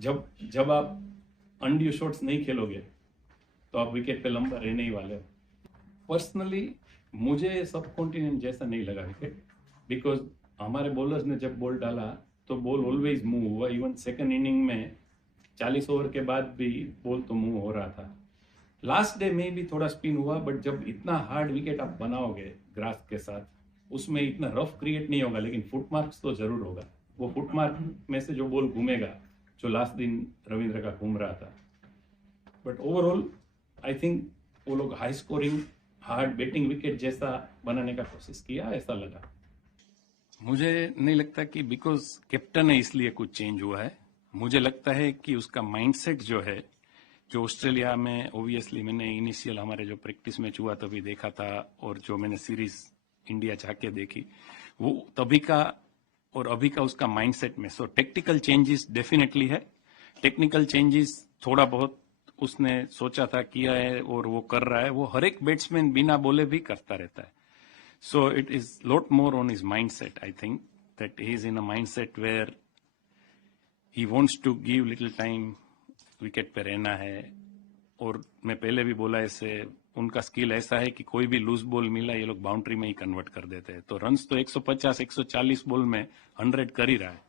जब जब आप अनड्यू शॉट्स नहीं खेलोगे तो आप विकेट पे लंबा रहने ही वाले हो। पर्सनली मुझे सब कॉन्टिनेंट जैसा नहीं लगा विकेट, बिकॉज हमारे बॉलर्स ने जब बॉल डाला तो बॉल ऑलवेज मूव हुआ। इवन सेकंड इनिंग में 40 ओवर के बाद भी बॉल तो मूव हो रहा था। लास्ट डे में भी थोड़ा स्पिन हुआ, बट जब इतना हार्ड विकेट आप बनाओगे ग्रास के साथ उसमें इतना रफ क्रिएट नहीं होगा, लेकिन फुटमार्क्स तो जरूर होगा। वो फुटमार्क में से जो बॉल घूमेगा, जो लास्ट दिन रविंद्र का घूम रहा था। बट ओवरऑल आई थिंक वो लोग high scoring hard batting wicket जैसा बनाने का कोशिश किया, ऐसा लगा। मुझे नहीं लगता कि बिकॉज कैप्टन है इसलिए कुछ चेंज हुआ है। मुझे लगता है कि उसका माइंडसेट जो है, जो ऑस्ट्रेलिया में ओब्वियसली मैंने इनिशियल हमारे जो प्रैक्टिस मैच हुआ तभी देखा था, और जो मैंने सीरीज इंडिया जाके देखी, वो तभी का और अभी का उसका माइंडसेट में। सो टेक्निकल चेंजेस डेफिनेटली है। टेक्निकल चेंजेस थोड़ा बहुत उसने सोचा था, किया है और वो कर रहा है। वो हर एक बैट्समैन बिना बोले भी करता रहता है। So it is lot more on his mindset. I think that he is in a mindset where he wants to give little time, wicket पे रहना है। और मैं पहले भी बोला ऐसे, उनका स्किल ऐसा है कि कोई भी लूज बॉल मिला ये लोग बाउंड्री में ही कन्वर्ट कर देते हैं। तो रन्स तो 150 140 बॉल में 100 कर ही रहा है।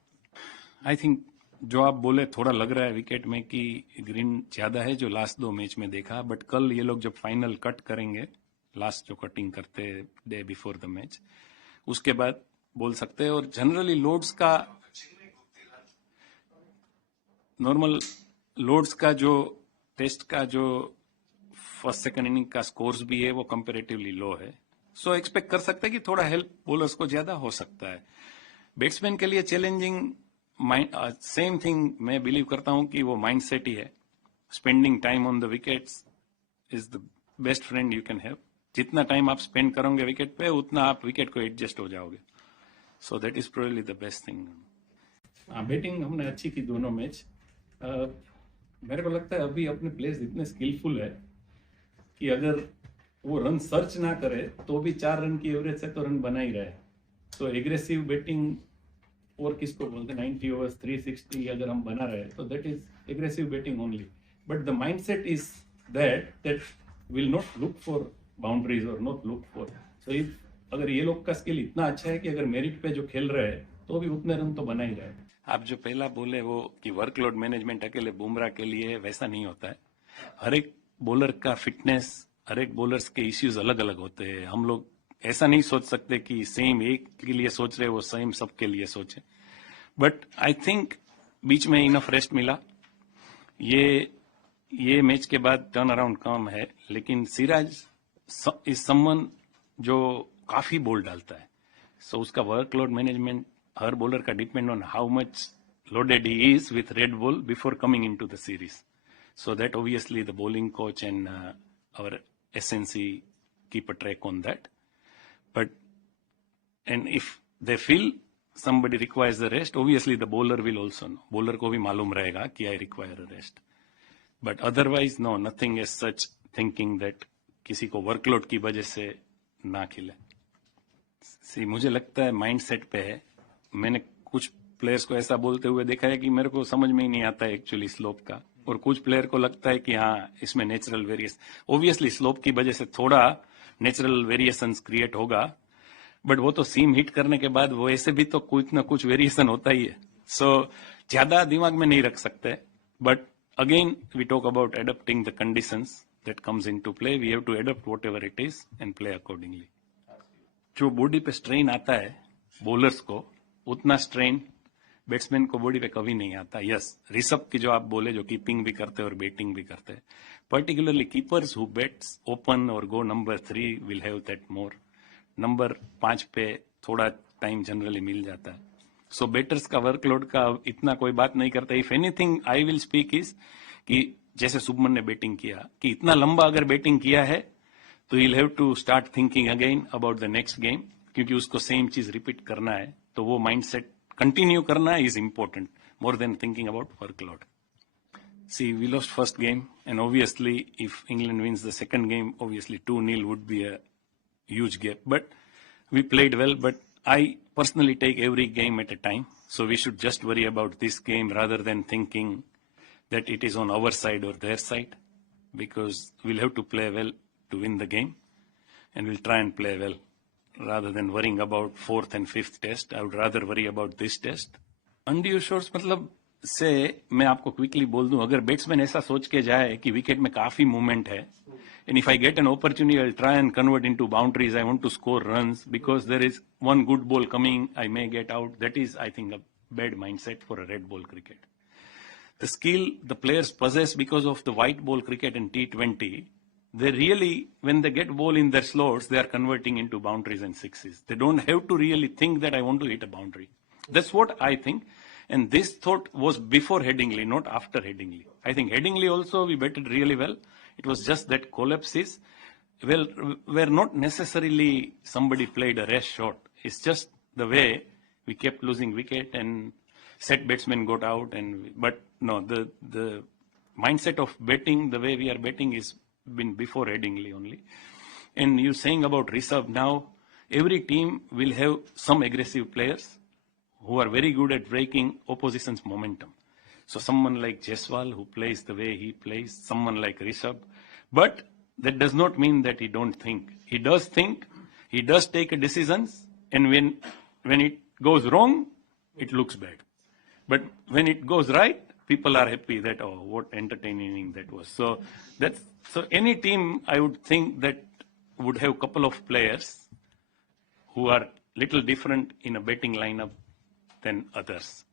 आई थिंक जो आप बोले थोड़ा लग रहा है विकेट में कि ग्रीन ज्यादा है जो लास्ट 2 मैच में देखा, बट कल ये लोग जब फाइनल कट करेंगे, लास्ट जो कटिंग करते डे बिफोर द मैच, उसके बाद बोल सकते हैं। और जनरली लोड्स का नॉर्मल लोड्स का जो टेस्ट का जो फर्स्ट सेकंड इनिंग का स्कोर्स भी है वो कंपेरेटिवली लो है। सो एक्सपेक्ट कर सकते हैं कि थोड़ा हेल्प बॉलर्स को ज्यादा हो सकता है। बैट्समैन के लिए चैलेंजिंग सेम थिंग मैं बिलीव करता हूं कि वो माइंडसेट ही है। Spending time on the wickets is the best friend you can have. जितना टाइम आप स्पेंड करोगे विकेट पे उतना आप विकेट को एडजस्ट हो जाओगे। So that is probably the best thing. हाँ, बैटिंग हमने अच्छी की दोनों मैच। मेरे को लगता है अभी अपने प्लेयर्स इतने स्किलफुल है कि अगर वो रन सर्च ना करे तो भी 4 रन की एवरेज से तो रन बना ही रहे। तो एग्रेसिव बैटिंग और किसको बोलते हैं, 90 ओवर्स 360 अगर हम बना रहे तो that is aggressive batting only. But the mindset is that will not look for boundaries और not look for. So if अगर ये लोग का स्किल इतना अच्छा है कि अगर मेरिट पे जो खेल रहे हैं तो भी उतने रन तो बना ही रहे। आप जो पहला बोले वो कि वर्कलोड मैनेजमेंट अकेले बुमराह के लिए, वैसा नहीं होता है। हर एक बॉलर का फिटनेस, हर एक बॉलर्स के इश्यूज अलग अलग होते हैं। हम लोग ऐसा नहीं सोच सकते कि सेम एक के लिए सोच रहे वो सेम सबके लिए सोचे। बट आई थिंक बीच में इनफ रेस्ट मिला। ये मैच के बाद टर्न अराउंड कम है, लेकिन सिराज इज समवन जो काफी बॉल डालता है। सो उसका वर्कलोड मैनेजमेंट हर बॉलर का depend on how much loaded he is with red ball before coming into the series. So that obviously the bowling coach and our SNC keep a track on that. But and if they feel somebody requires the rest, obviously the bowler will also know. Bowler को भी मालूम रहेगा कि I require a rest. But otherwise no, nothing as such thinking that किसी को workload की वजह से ना खिले। सी मुझे लगता है माइंडसेट पे है। मैंने कुछ प्लेयर्स को ऐसा बोलते हुए देखा है कि मेरे को समझ में ही नहीं आता है एक्चुअली स्लोप का, और कुछ प्लेयर को लगता है कि हाँ इसमें नेचुरल वेरिएशन। ओब्वियसली स्लोप की वजह से थोड़ा नेचुरल वेरिएशंस क्रिएट होगा, बट वो तो सीम हिट करने के बाद वो ऐसे भी तो कुछ ना कुछ वेरिएशन होता ही है। सो ज्यादा दिमाग में नहीं रख सकते। But again we talk about adapting the conditions that comes into play. We have to adapt whatever it is and play accordingly. जो बॉडी पे स्ट्रेन आता है बॉलर्स को, उतना स्ट्रेन बैट्समैन को बॉडी पे कभी नहीं आता। यस, ऋषभ की जो आप बोले जो कीपिंग भी करते हैं और बैटिंग भी करते हैं, particularly keepers who bats open और go number 3 will have that more. Number 5 पे थोड़ा टाइम जनरली मिल जाता है। सो बैटर्स का वर्कलोड का इतना कोई बात नहीं करता। If anything I will speak is कि जैसे शुभमन ने बैटिंग किया, कि इतना लंबा अगर बैटिंग किया है तो he'll have to start thinking again about the next game, क्योंकि उसको सेम चीज रिपीट करना है। तो वो माइंडसेट कंटिन्यू करना is important more than thinking about workload. See we lost first game and obviously if England wins the second game obviously 2-0 would be a huge gap, but we played well. But I personally take every game at a time, so we should just worry about this game rather than thinking that it is on our side or their side, because we'll have to play well to win the game, and we'll try and play well. Rather than worrying about fourth and fifth test, I would rather worry about this test. Undue shorts मतलब से मैं आपको quickly बोल दूं, अगर batsman ऐसा सोच के जाए कि विकेट में काफी मूवमेंट है, and if I get an opportunity, I'll try and convert into boundaries. I want to score runs because there is one good ball coming, I may get out. That is, I think, a bad mindset for a red ball cricket. The skill the players possess because of the white ball cricket and T20, they really, when they get ball in their slots, they are converting into boundaries and sixes. They don't have to really think that I want to hit a boundary. That's what I think. And this thought was before Headingley, not after Headingley. I think Headingley also we batted really well. It was just that collapses, well, were not necessarily somebody played a rash shot. It's just the way we kept losing wicket and set batsmen got out. But no, the mindset of betting, the way we are betting, is been before Headingley only. And you saying about Rishabh now, every team will have some aggressive players who are very good at breaking opposition's momentum. So someone like Jaiswal who plays the way he plays, someone like Rishabh. But that does not mean that he don't think. He does think, he does take decisions, and when it goes wrong, it looks bad. But when it goes right, people are happy that, oh, what entertaining that was. So any team, I would think, that would have a couple of players who are little different in a batting lineup than others.